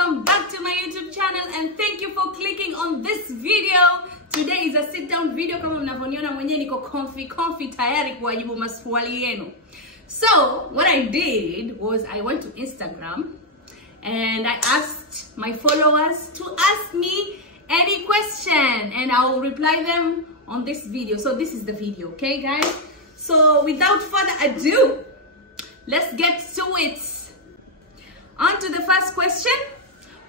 welcome back to my YouTube channel and thank you for clicking on this video. Today is a sit down video. Kama mnavyoniona mwenyewe niko comfy tayari kuwajibu maswali yenu. So what I did was I went to Instagram and I asked my followers to ask me any question and I will reply them on this video. So this is the video, okay guys? So without further ado, let's get to it. On to the first question.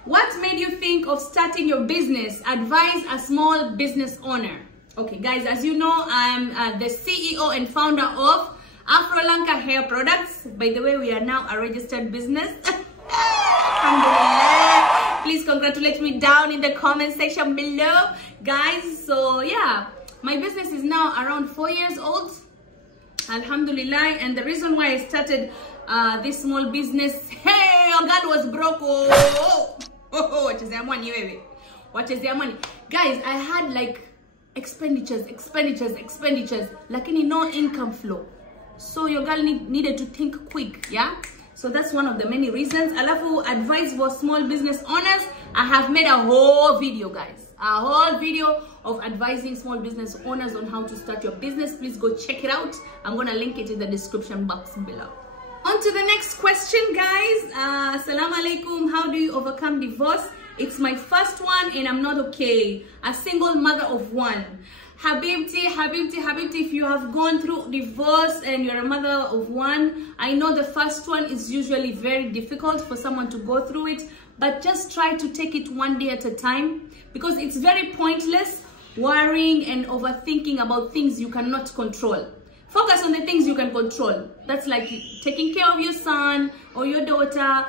What made you think of starting your business? Advise a small business owner. Okay guys, as you know, I'm the CEO and founder of AFROLANKA hair products. By the way, we are now a registered business. Alhamdulillah. Please congratulate me down in the comment section below, guys. So yeah, my business is now around 4 years old. Alhamdulillah. And the reason why I started this small business, hey, your girl was broke. What is the money? Guys, I had like expenditures, like no income flow. So your girl needed to think quick, yeah? So that's one of the many reasons. Alafu advice for small business owners. I have made a whole video, guys. A whole video of advising small business owners on how to start your business. Please go check it out. I'm gonna link it in the description box below. On to the next question, guys. Assalamu alaikum. How do you overcome divorce? It's my first one and I'm not okay. A single mother of one. Habibti, if you have gone through divorce and you're a mother of one, I know the first one is usually very difficult for someone to go through it, but just try to take it one day at a time, because it's very pointless worrying and overthinking about things you cannot control. Focus on the things you can control. That's like taking care of your son or your daughter,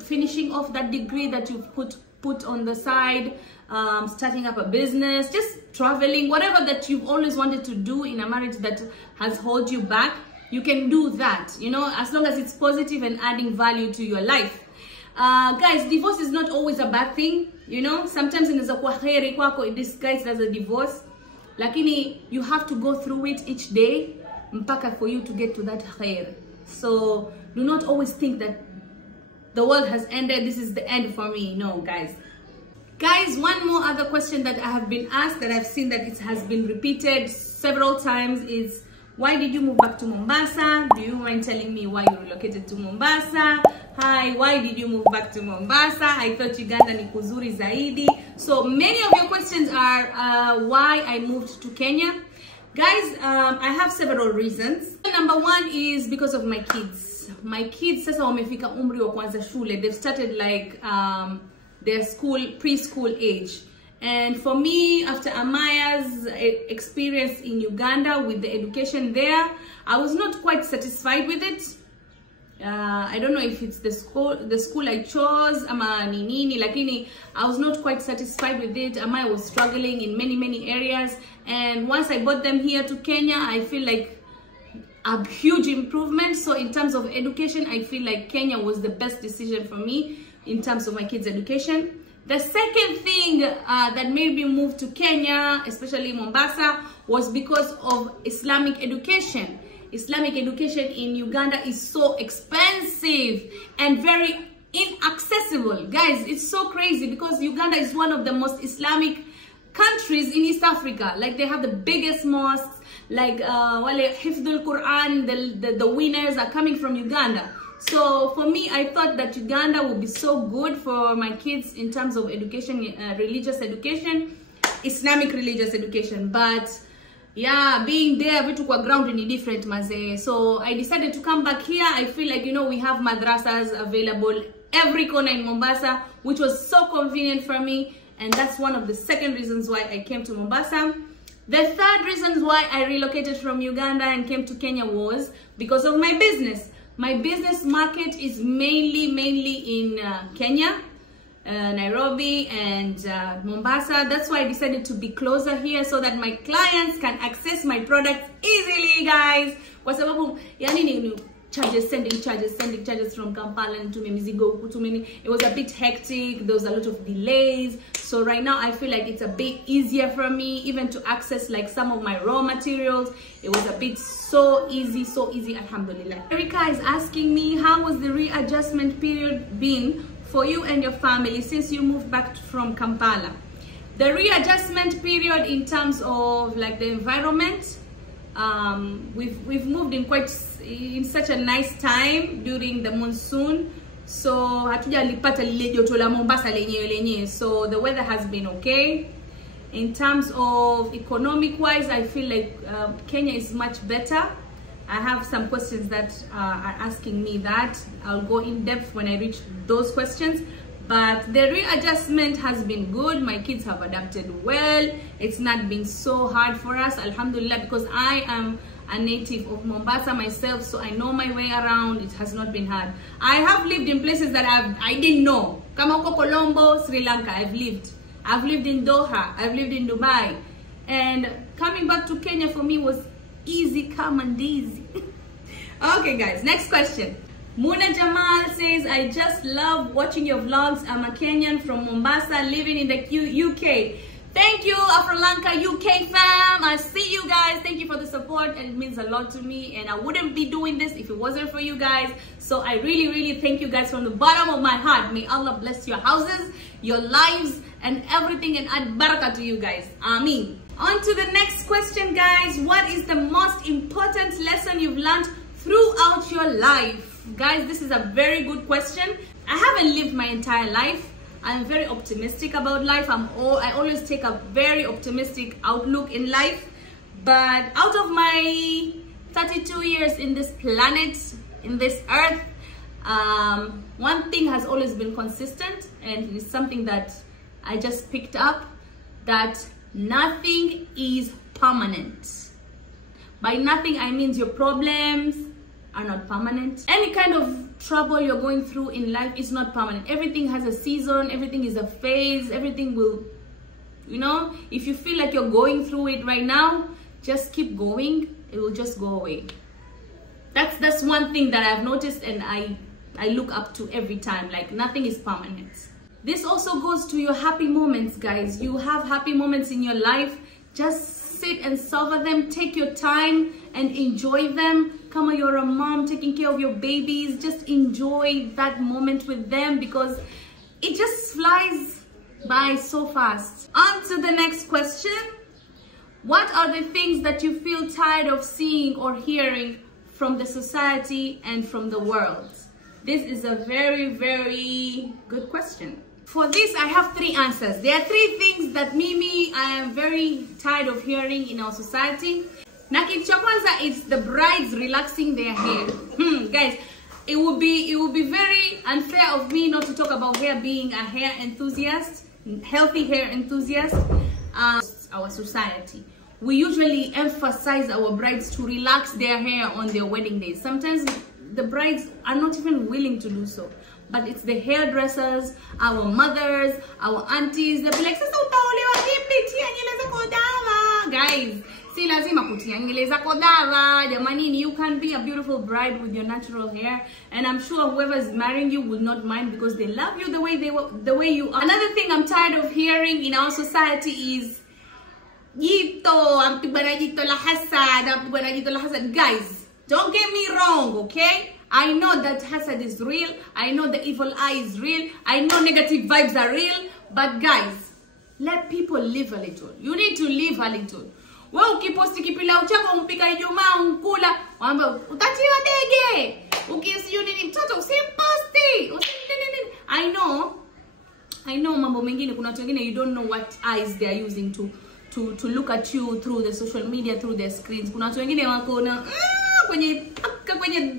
finishing off that degree that you've put on the side, starting up a business, just traveling, whatever that you've always wanted to do in a marriage that has held you back, you can do that, you know, as long as it's positive and adding value to your life. Guys, divorce is not always a bad thing, you know. Sometimes in this guy does a divorce, lakini you have to go through it each day mpaka for you to get to that khair. So do not always think that the world has ended, this is the end for me. No, guys. Guys, one more other question that I have been asked, that I've seen that it has been repeated several times, is why did you move back to Mombasa? Do you mind telling me why you relocated to Mombasa? Hi, why did you move back to Mombasa? I thought Uganda ni kuzuri zaidi. So many of your questions are why I moved to Kenya. Guys, I have several reasons. Number one is because of my kids. My kids, sasa wamefika umri wa kwanza shule. They've started like their preschool age. And for me, after Amaya's experience in Uganda with the education there, I was not quite satisfied with it. I don't know if it's the school I chose, ama nini, lakini I was not quite satisfied with it. Amaya was struggling in many areas. And once I brought them here to Kenya, I feel like a huge improvement. So in terms of education, I feel like Kenya was the best decision for me in terms of my kids' education. The second thing that made me move to Kenya, especially Mombasa, was because of Islamic education. Islamic education in Uganda is so expensive and very inaccessible. Guys, it's so crazy because Uganda is one of the most Islamic countries in East Africa. Like, they have the biggest mosques, like Hifdul Quran, the winners are coming from Uganda. So for me, I thought that Uganda would be so good for my kids in terms of education, religious education, Islamic religious education. But yeah, being there, vitu kwa ground ni different, maze. So I decided to come back here. I feel like, you know, we have madrasas available every corner in Mombasa, which was so convenient for me. And that's one of the second reasons why I came to Mombasa. The third reason why I relocated from Uganda and came to Kenya was because of my business. My business market is mainly in Kenya, Nairobi and Mombasa. That's why I decided to be closer here so that my clients can access my products easily, guys. Kwa sababu yani ni sending charges from Kampala to Mizigo to many. It was a bit hectic. There was a lot of delays. So right now I feel like it's a bit easier for me even to access like some of my raw materials. It was a bit so easy, alhamdulillah. Erika is asking me, how was the readjustment period been for you and your family since you moved back from Kampala? The readjustment period in terms of like the environment, we've moved in such a nice time during the monsoon, so hatujalipata lile joto la Mombasa lenyewe, so the weather has been okay. In terms of economic wise, I feel like Kenya is much better. I have some questions that are asking me that. I'll go in depth when I reach those questions. But the readjustment has been good. My kids have adapted well. It's not been so hard for us, alhamdulillah, because I am a native of Mombasa myself, so I know my way around. It has not been hard. I have lived in places that I didn't know. Kama huko Colombo, Sri Lanka, I've lived in Doha, I've lived in Dubai. And coming back to Kenya for me was easy, calm and easy. Okay guys, next question. Muna Jamal says, I just love watching your vlogs. I'm a Kenyan from Mombasa living in the UK. Thank you, AFROLANKA UK fam. I see you guys. Thank you for the support, and it means a lot to me. And I wouldn't be doing this if it wasn't for you guys. So I really, really thank you guys from the bottom of my heart. May Allah bless your houses, your lives, and everything, and add barakah to you guys. Ameen. On to the next question, guys. What is the most important lesson you've learned throughout your life? Guys, this is a very good question. I haven't lived my entire life. I'm very optimistic about life. I always take a very optimistic outlook in life. But out of my 32 years in this planet, in this earth, one thing has always been consistent, and it's something that I just picked up, that nothing is permanent. By nothing, I mean your problems are not permanent. Any kind of trouble you're going through in life is not permanent. Everything has a season, everything is a phase, everything will, you know, if you feel like you're going through it right now, just keep going, it will just go away. That's one thing that I've noticed, and I look up to every time, like nothing is permanent. This also goes to your happy moments, guys. You have happy moments in your life, just sit and savor them, take your time and enjoy them. Come on, you're a mom taking care of your babies, just enjoy that moment with them, because it just flies by so fast. On to the next question. What are the things that you feel tired of seeing or hearing from the society and from the world? This is a very, very good question. For this, I have 3 answers. There are 3 things that I am very tired of hearing in our society. Na kitu cha kwanza is the brides relaxing their hair. Guys, it would be very unfair of me not to talk about hair, being a hair enthusiast, healthy hair enthusiast. Our society, we usually emphasize our brides to relax their hair on their wedding days. Sometimes the brides are not even willing to do so, but it's the hairdressers, our mothers, our aunties. They'll be like, "Sasa utaolewa vipi? Tia nywele zako dawa." Guys, si lazima kutia nywele zako dawa. Jamanini, you can be a beautiful bride with your natural hair, and I'm sure whoever is marrying you will not mind, because they love you the way you are. Another thing I'm tired of hearing in our society is guys, don't get me wrong, okay? I know that hasad is real. I know the evil eye is real. I know negative vibes are real. But guys, let people live a little. You need to live a little. Wewe ukiposti kipilau chako umpika Ijumaa unkula, wamba utatiwa dege. Ukisiyo nini mtoto usimposti. I know mambo mengine, kuna watu wengine you don't know what eyes they are using to look at you through the social media, through their screens. Kuna watu wengine wako na kwenye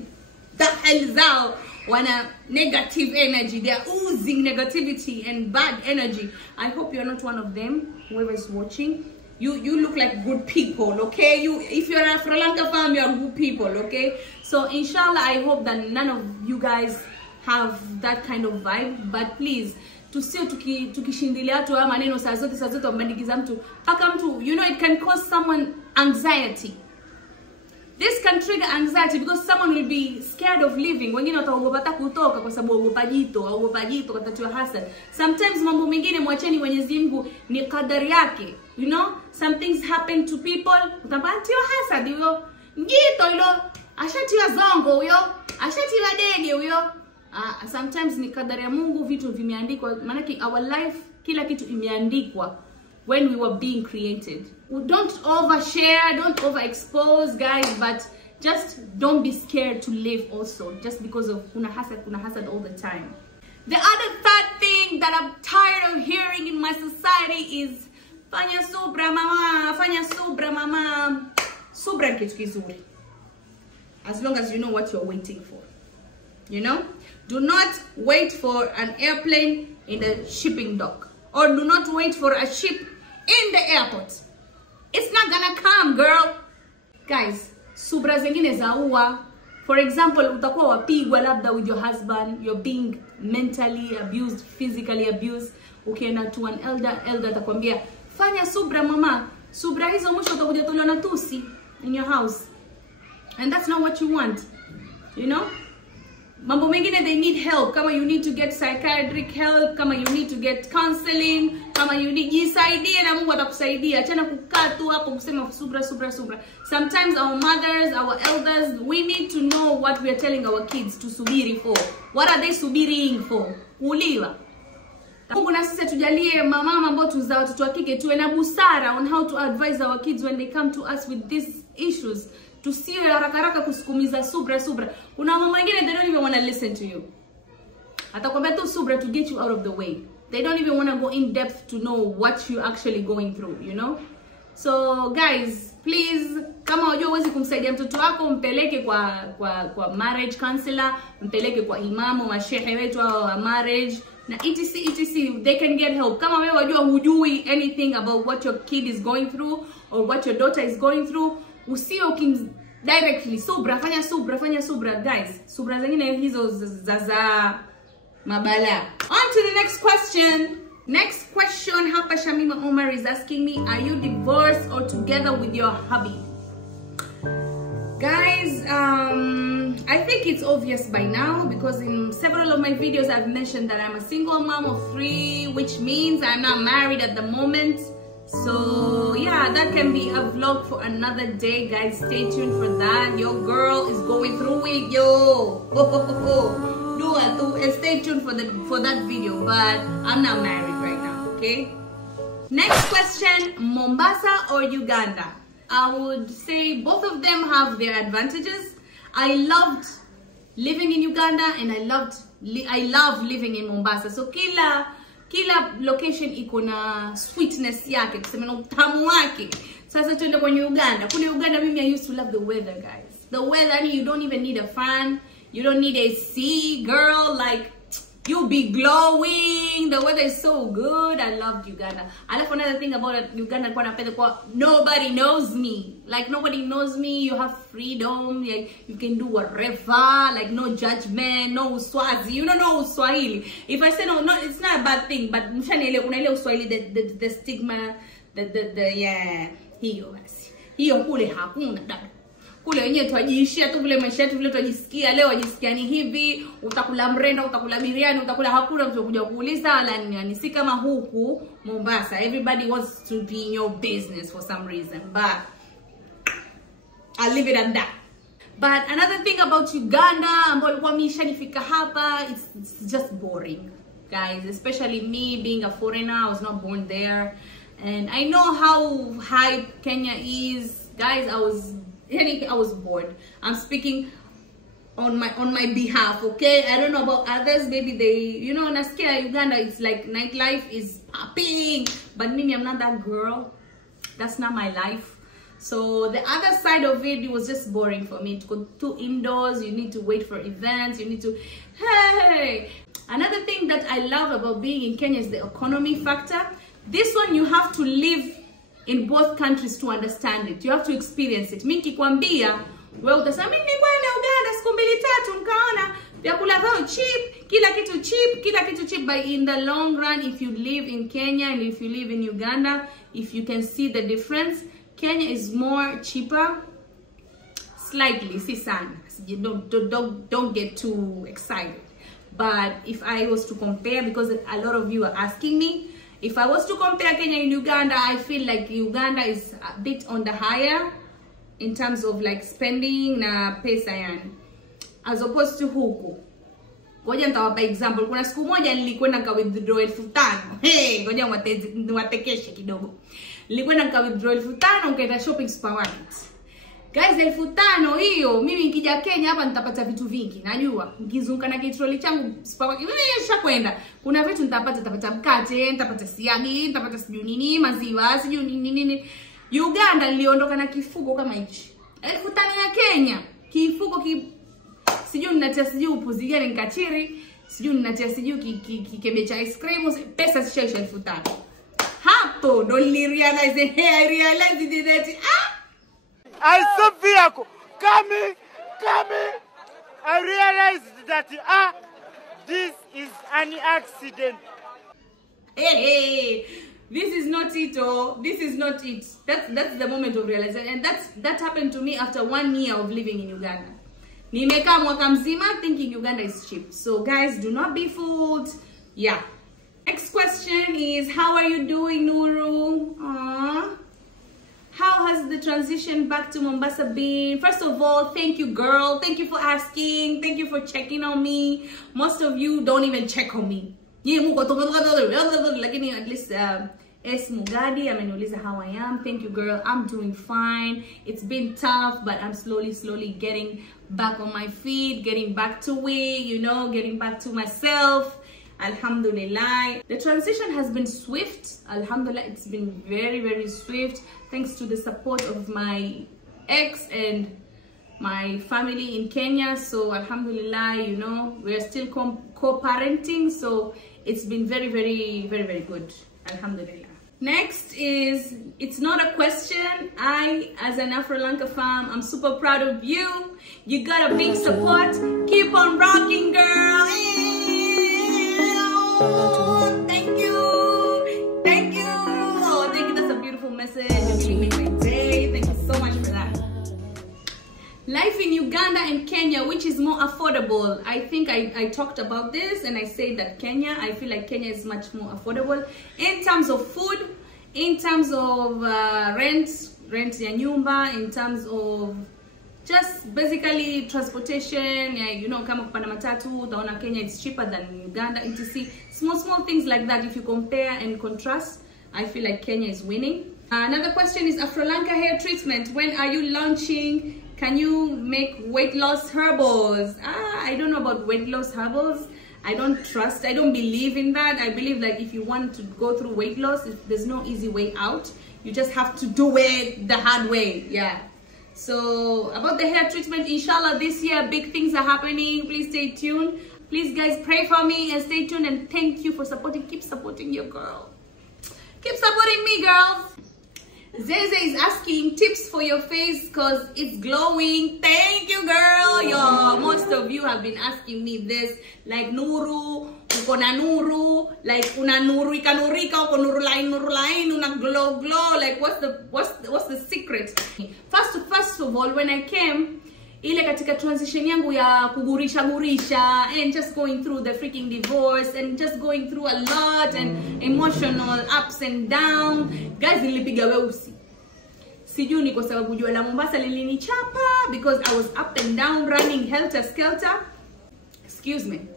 dahil zao wana negative energy. They are oozing negativity and bad energy. I hope you're not one of them. Whoever is watching, you look like good people, okay? If you're an AFROLANKA fam, you're good people, okay? So inshallah, I hope that none of you guys have that kind of vibe. But please, tukishindilia tu haya maneno saa zote umeandikiza mtu paka mtu, you know, it can cause someone anxiety. This can trigger anxiety because someone will be scared of living. Wengine wataogopa hata kutoka kwa sababu ogopa jito kwa tatiwa hasad. Sometimes mambo mengine mwacheni Mwenyezi Mungu, ni kadari yake. You know, some things happen to people. Utapatiwa hasad huyo. Jito hilo ashatiwa zongo huyo, ashatiwa dege huyo. sometimes ni kadari ya Mungu, vitu vimeandikwa. Manake our life, kila kitu imeandikwa when we were being created. Don't overshare, don't overexpose, guys, but just don't be scared to live also, just because of kuna hasad all the time. The other third thing that I'm tired of hearing in my society is fanya subra mama, fanya subra mama. Subra kitu kizuri, as long as you know what you're waiting for. You know, do not wait for an airplane in the shipping dock, or do not wait for a ship in the airport. It's not gonna come, girl. Guys, subra zingine zaua. For example, utakuwa wapigwa labda with your husband, you're being mentally abused, physically abused. Ukienda to an elder atakwambia fanya subra mama. Subra hizo mwisho utakuja tolewa na tusi in your house, and that's not what you want, you know. Mambo mengine, they need help. Kama you need to get psychiatric help, kama you need to get counseling, kama you need, jisaidie na Mungu atakusaidia. Achana kukaa tu hapo kusema subra. Sometimes our mothers, our elders, we need to know what we are telling our kids to subiri for. What are they subiriing for? Kuuliwa. Mungu na sisi tujalie mama ambao tuzaa watoto wa kike tuwe na busara on how to advise our kids when they come to us with these issues. Tusiwe haraka kusukumiza subra. Kuna mama wengine, they don't even want to listen to you. Atakwambia tu subra to get you out of the way. They don't even want to go in depth to know what you're actually going through, you know. So guys, please, kama unajua huwezi kumsaidia mtoto wako, mpeleke kwa marriage counselor, mpeleke kwa imamu wa shehe wetu wa marriage na etc. They can get help. Kama wewe unajua hujui anything about what your kid is going through or what your daughter is going through, usio directly subra, fanya subra. Guys, subra zingine hizo za mabala. On to the next question. Next question, hapa Shamima Omar is asking me, are you divorced or together with your hubby? Guys, I think it's obvious by now, because in several of my videos I've mentioned that I'm a single mom of 3, which means I'm not married at the moment. So yeah, that can be a vlog for another day, guys. Stay tuned for that. Your girl is going through it, yo. And stay tuned for that video. But I'm not married right now, okay? Next question, Mombasa or Uganda? I would say both of them have their advantages. I loved living in Uganda, and I love living in Mombasa. So kila location iko na sweetness yake, tuseme na utamu wake. Sasa tuende kwenye Uganda. Kule Uganda mimi I used to love the weather, guys. The weather, you don't even need a fan. You don't need AC, girl. Like, you'll be glowing. The weather is so good. I loved Uganda. I love another thing about Uganda. Nobody knows me. Like, nobody knows me. You have freedom. Like, you can do whatever. Like, no judgment. No Swazi. You don't know Swahili. If I say no, it's not a bad thing. But the stigma, yeah. Hiyo kule hakuna dada. Kule wenyewe tuajiishia tu vile maisha yetu vile tunajisikia. Leo wajisikia ni hivi, utakula mrenda, utakula biriani, utakula, hakuna mtu kuja kuuliza wala nini. Si kama huku Mombasa, everybody wants to be in your business for some reason, but I'll leave it at that. But another thing about Uganda, ambao kwa mimi shanifika hapa, it's just boring, guys. Especially me being a foreigner, I was not born there, and I know how hype Kenya is, guys. I was bored. I'm speaking on my behalf, okay? I don't know about others. Maybe they, you know, nasikia Uganda, it's like nightlife is popping, but me, I'm not that girl. That's not my life. So the other side of it was just boring for me. To go to indoors, you need to wait for events, you need to, hey. Another thing that I love about being in Kenya is the economy factor. This one, you have to live in both countries to understand it. You have to experience it. Mimi kikwambia, wewe utasema mimi bwana Uganda siku 2-3 nikaona vyakula vyao cheap, kila kitu cheap, but in the long run, if you live in Kenya and if you live in Uganda, if you can see the difference, Kenya is more cheaper, slightly, si sana. Don't get too excited. But if I was to compare, because a lot of you are asking me, if I was to compare Kenya and Uganda, I feel like Uganda is a bit on the higher in terms of like spending na pesa yan, as opposed to huku. Ngoja nitawapa example. Kuna siku moja nilikwenda nika withdraw 5,000. Hey, ngoja watekeshe kidogo. Nilikwenda nika withdraw 5,000 nikaenda shopping supermarket. Guys, 5,000 hiyo mimi nikija Kenya hapa nitapata vitu vingi. Najua nikizunguka na kitroli changu supermarket nishakwenda. Kuna vitu nitapata mkate, nitapata siagi, nitapata sijui nini, maziwa, sijui nini. Uganda niliondoka na kifuko kama hichi. 5,000 ya Kenya. Kifuko sijui ninatia sijui upuzi gani nikachiri, sijui ninatia sijui kikebe cha ice cream, pesa zishaisha 5,000. Hapo ndo nilirealize, I realized that I saw vehicle coming. I realized that this is an accident. Hey, this is not it. Oh, this is not it. That's the moment of realization, and that happened to me after 1 year of living in Uganda. Nimekaa mwaka mzima thinking Uganda is cheap. So guys, do not be fooled. Yeah. Next question is, how are you doing, Nuru? Aww. How has the transition back to Mombasa been? First of all, thank you, girl. Thank you for asking. Thank you for checking on me. Most of you don't even check on me. Lakini at least S Mugadi ameniuliza how I am. Thank you, girl. I'm doing fine. It's been tough, but I'm slowly getting back on my feet, getting back to it, you know, getting back to myself. Alhamdulillah. The transition has been swift. Alhamdulillah, it's been very swift, thanks to the support of my ex and my family in Kenya. So alhamdulillah, you know, we're still co-parenting, so it's been very good. Alhamdulillah. Next is, it's not a question. I, as an AFROLANKA fam, I'm super proud of you. You got a big support. Keep on rocking, girl. Thank you. Oh, thank you. That's a beautiful message. It really made my day. Thank you so much for that. Life in Uganda and Kenya, which is more affordable? I think I talked about this and I said that I feel like Kenya is much more affordable in terms of food, in terms of rent ya nyumba, in terms of just basically transportation. Yeah, you know, kama kupanda matatu, utaona Kenya is cheaper than Uganda. And to see small things like that, if you compare and contrast, I feel like Kenya is winning. Another question is, AFROLANKA hair treatment, when are you launching? Can you make weight loss herbals? I don't know about weight loss herbals. I don't believe in that. I believe that if you want to go through weight loss, there's no easy way out. You just have to do it the hard way. Yeah. So about the hair treatment, inshallah this year big things are happening. Please stay tuned. Please guys, pray for me and stay tuned, and thank you for supporting. Keep supporting your girl. Keep supporting me, girls. Zeze is asking tips for your face because it's glowing. Thank you, girl. Yo, most of you have been asking me this, like Nuru, uko na Nuru, like una Nuru ikanurika, uko Nuru line, una glow. Like what's the secret? First of all, when I came, ile katika transition yangu ya kugurisha and just going through the freaking divorce and just going through a lot and emotional ups and downs, guys, nilipiga weusi. Sijui ni kwa sababu jua la Mombasa lilinichapa, because I was up and down running helter skelter. Excuse me.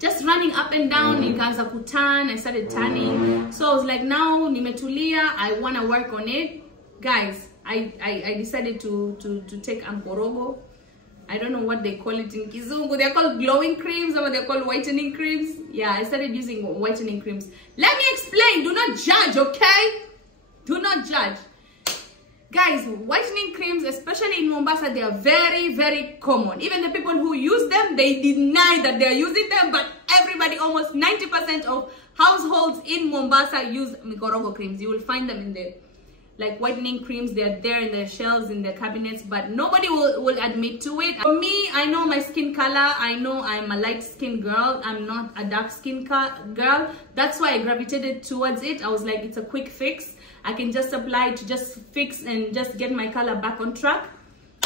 Just running up and down, nikaanza kutan, I started tanning. So I was like, now nimetulia, I want to work on it. Guys, I decided to take amporogo. I don't know what they call it in Kizungu. They're called glowing creams, or they're called whitening creams. Yeah, I started using whitening creams. Let me explain. Do not judge, okay? Do not judge. Guys, whitening creams, especially in Mombasa, they are very common. Even the people who use them, they deny that they're using them, but everybody, almost 90% of households in Mombasa use mikorogo creams. You will find them in there. Like whitening creams, they're there in the shelves, in the cabinets, but nobody will admit to it. For me, I know my skin color. I know I'm a light skin girl. I'm not a dark skin girl. That's why I gravitated towards it. I was like, it's a quick fix. I can just apply to just fix and just get my color back on track.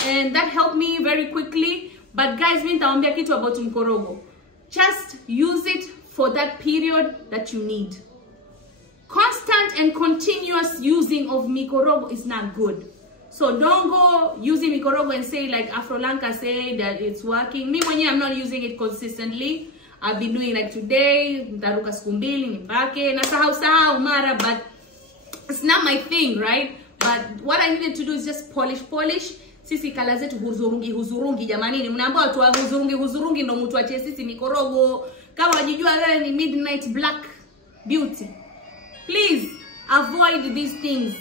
And that helped me very quickly. But guys, mi nitawaambia kitu about mkorogo. Just use it for that period that you need. Constant and continuous using of mikorogo is not good. So don't go using mikorogo and say like AFROLANKA say that it's working. Me mwenyewe, I'm not using it consistently. I've been doing like today, nitaruka siku mbili, nipake, nasahau mara, but it's not my thing, right? But what I needed to do is just polish. Sisi kala zetu huzurungi jamani. Mnaambia watu wa huzurungi ndo mtu achie sisi mikorogo. Kama wajijua wewe ni midnight black beauty. Please avoid these things.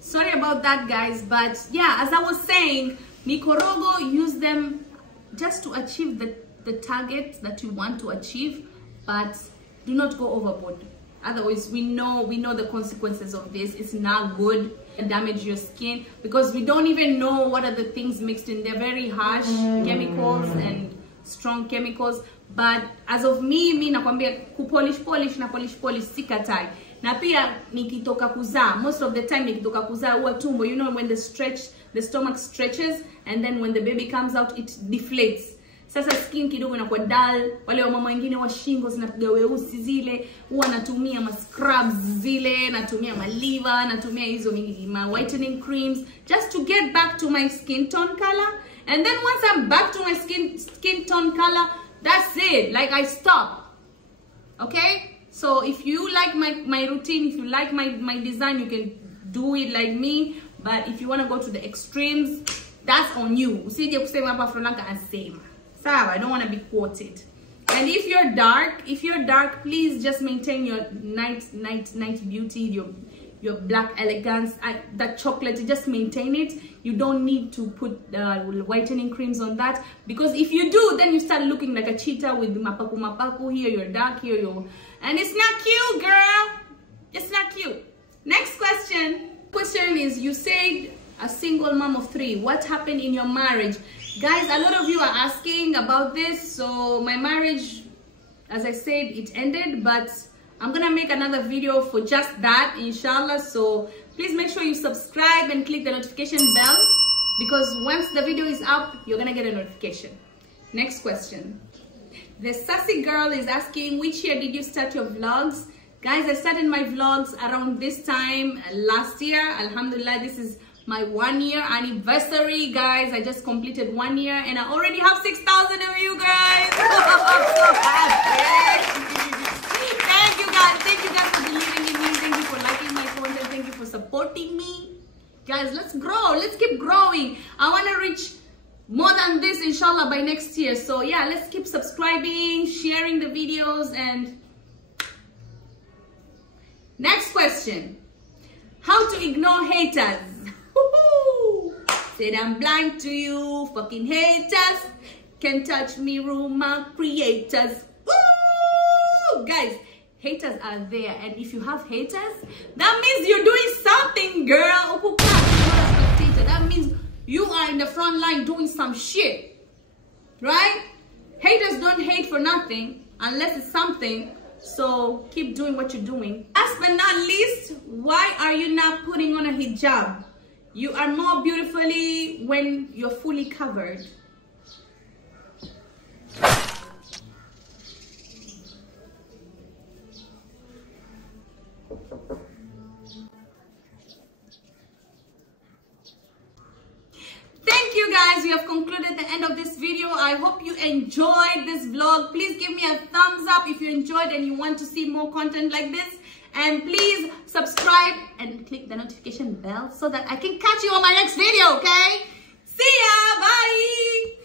Sorry about that, guys, but yeah, as I was saying, mikorogo, use them just to achieve the target that you want to achieve, but do not go overboard. Otherwise, we know the consequences of this. It's not good. It damages your skin because we don't even know what are the things mixed in. They're very harsh chemicals and strong chemicals. But as of me nakwambia kupolish sikatai. Na pia nikitoka kuzaa, most of the time nikitoka kuzaa huwa tumbo, you know, when the stomach stretches and then when the baby comes out it deflates. Sasa skin kidogo inakuwa dull. Wale wa mama wengine wa shingo zinapiga weusi zile, huwa natumia ma scrubs zile, natumia ma liver, natumia hizo ma whitening creams just to get back to my skin tone color. And then once I'm back to my skin tone color, that's it. Like, I stop. Okay? So if you like my routine, if you like my design, you can do it like me. But if you want to go to the extremes, that's on you. Usije kusema hapa AFROLANKA asema. Sawa, I don't want to be quoted. And if you're dark, please just maintain your night beauty, your black elegance, that chocolate, just maintain it. You don't need to put whitening creams on that, because if you do, then you start looking like a cheetah with mapaku here, you're dark here, and it's not cute, girl. It's not cute. Next question. Question is, you said a single mom of 3. What happened in your marriage? Guys, a lot of you are asking about this. So my marriage, as I said, it ended, but I'm gonna make another video for just that, inshallah. So please make sure you subscribe and click the notification bell, because once the video is up, you're gonna get a notification. Next question. The sassy girl is asking, which year did you start your vlogs? Guys, I started my vlogs around this time last year. Alhamdulillah, this is my 1-year anniversary, guys. I just completed 1 year and I already have 6,000 of you guys. I'm so happy. Thank you guys. Thank you guys for believing in me. Thank you for liking my content. Thank you for supporting me. Guys, let's grow. Let's keep growing. I want to reach more than this, inshallah, by next year. So yeah, let's keep subscribing, sharing the videos. And next question. How to ignore haters? Said I'm blind to you, fucking haters. Can't touch me, rumor creators. Woo! Guys, haters are there, and if you have haters, that means you're doing something, girl. You're not a spectator. That means you are in the front line doing some shit, right? Haters don't hate for nothing unless it's something. So keep doing what you're doing. Last but not least, why are you not putting on a hijab? You are more beautifully when you're fully covered. Thank you guys. We have concluded the end of this video. I hope you enjoyed this vlog. Please give me a thumbs up if you enjoyed and you want to see more content like this. And please subscribe and click the notification bell so that I can catch you on my next video, okay? See ya! Bye!